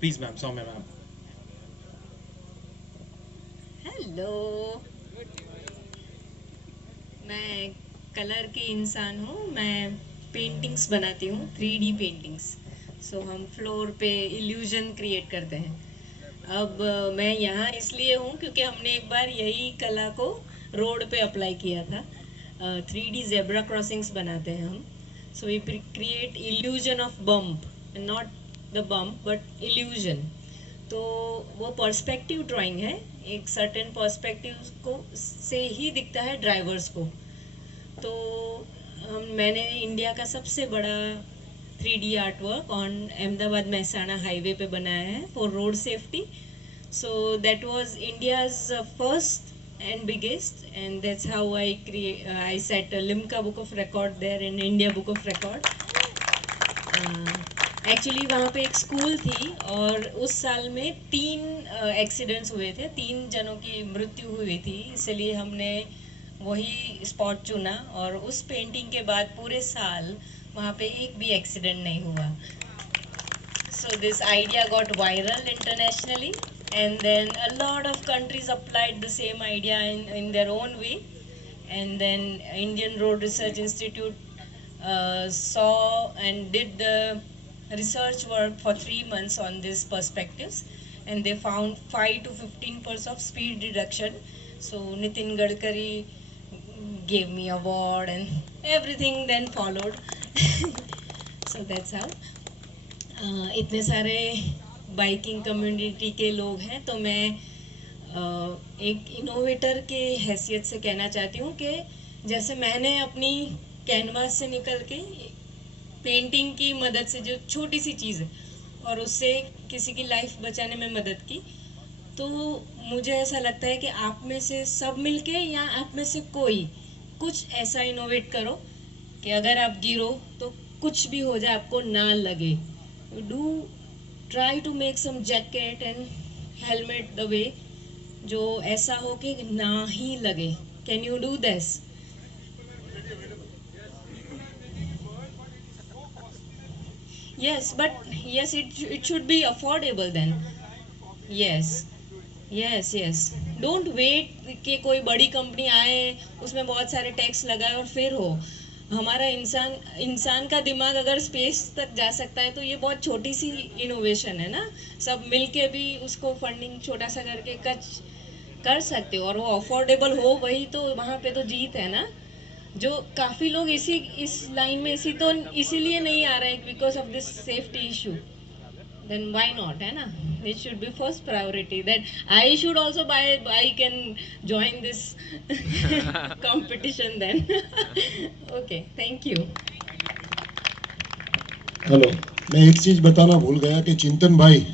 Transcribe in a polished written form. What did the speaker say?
Please ma'am, Saumya ma'am. Hello. मैं colour की इंसान हूँ। मैं पेंटिंग्स बनाती हूँ, 3D पेंटिंग्स। सो हम फ्लोर पे इल्यूजन क्रिएट करते हैं। अब मैं यहाँ इसलिए हूँ क्योंकि हमने एक बार यही कला को रोड पे अप्लाई किया था। 3D जेब्रा क्रॉसिंग्स बनाते हैं हम। So we create illusion of bump, not the bump but illusion. तो वो पर्सपेक्टिव ड्राइंग है। एक सर्टेन पर्सपेक्टिव को से ही दिखता है ड्राइवर्स को। तो मैंने इंडिया का सबसे बड़ा 3D art work on Ahmedabad Mehsana highway पे बनाया है for road safety. So that was India's first and biggest, and that's how I set a Limca Book of Record there in India Book of Record. Actually वहाँ पे एक school थी और उस साल में 3 एक्सीडेंट्स हुए थे, 3 जनों की मृत्यु हुई थी, इसलिए हमने वही स्पॉट चुना और उस पेंटिंग के बाद पूरे साल वहाँ पे एक भी एक्सीडेंट नहीं हुआ. So this idea got viral internationally, and then a lot of countries applied the same idea in their own way. And then Indian Road Research Institute saw and did the research work for 3 months on these perspectives, and they found 5 to 15% of speed reduction. So Nitin Gadkari gave me award, and everything then followed. So that's how. इतने सारे biking community के लोग हैं, तो मैं एक innovator के हैसियत से कहना चाहती हूँ कि जैसे मैंने अपनी कैनवास से निकल के पेंटिंग की मदद से, जो छोटी सी चीज़ है, और उससे किसी की लाइफ बचाने में मदद की, तो मुझे ऐसा लगता है कि आप में से सब मिलके या आप में से कोई कुछ ऐसा इनोवेट करो कि अगर आप गिरो तो कुछ भी हो जाए आपको ना लगे. Do try to make some jacket and helmet the way जो ऐसा हो कि ना ही लगे. Can you do this? Yes, but yes, it should be affordable then. Yes, yes yes. Don't wait कि कोई बड़ी कंपनी आए, उसमें बहुत सारे टैक्स लगाए और फिर हो. हमारा इंसान इंसान का दिमाग अगर स्पेस तक जा सकता है तो ये बहुत छोटी सी इनोवेशन है ना. सब मिलके भी उसको फंडिंग छोटा सा करके कर सकते हो, और वो अफोर्डेबल हो, वही तो वहाँ पे तो जीत है ना. जो काफ़ी लोग इस लाइन में इसीलिए नहीं आ रहे हैं because of this safety issue. then why not, है ना? It should be first priority that I should also buy a bike and join this competition then. Okay, thank you. Hello, मैं एक चीज बताना भूल गया कि चिंतन भाई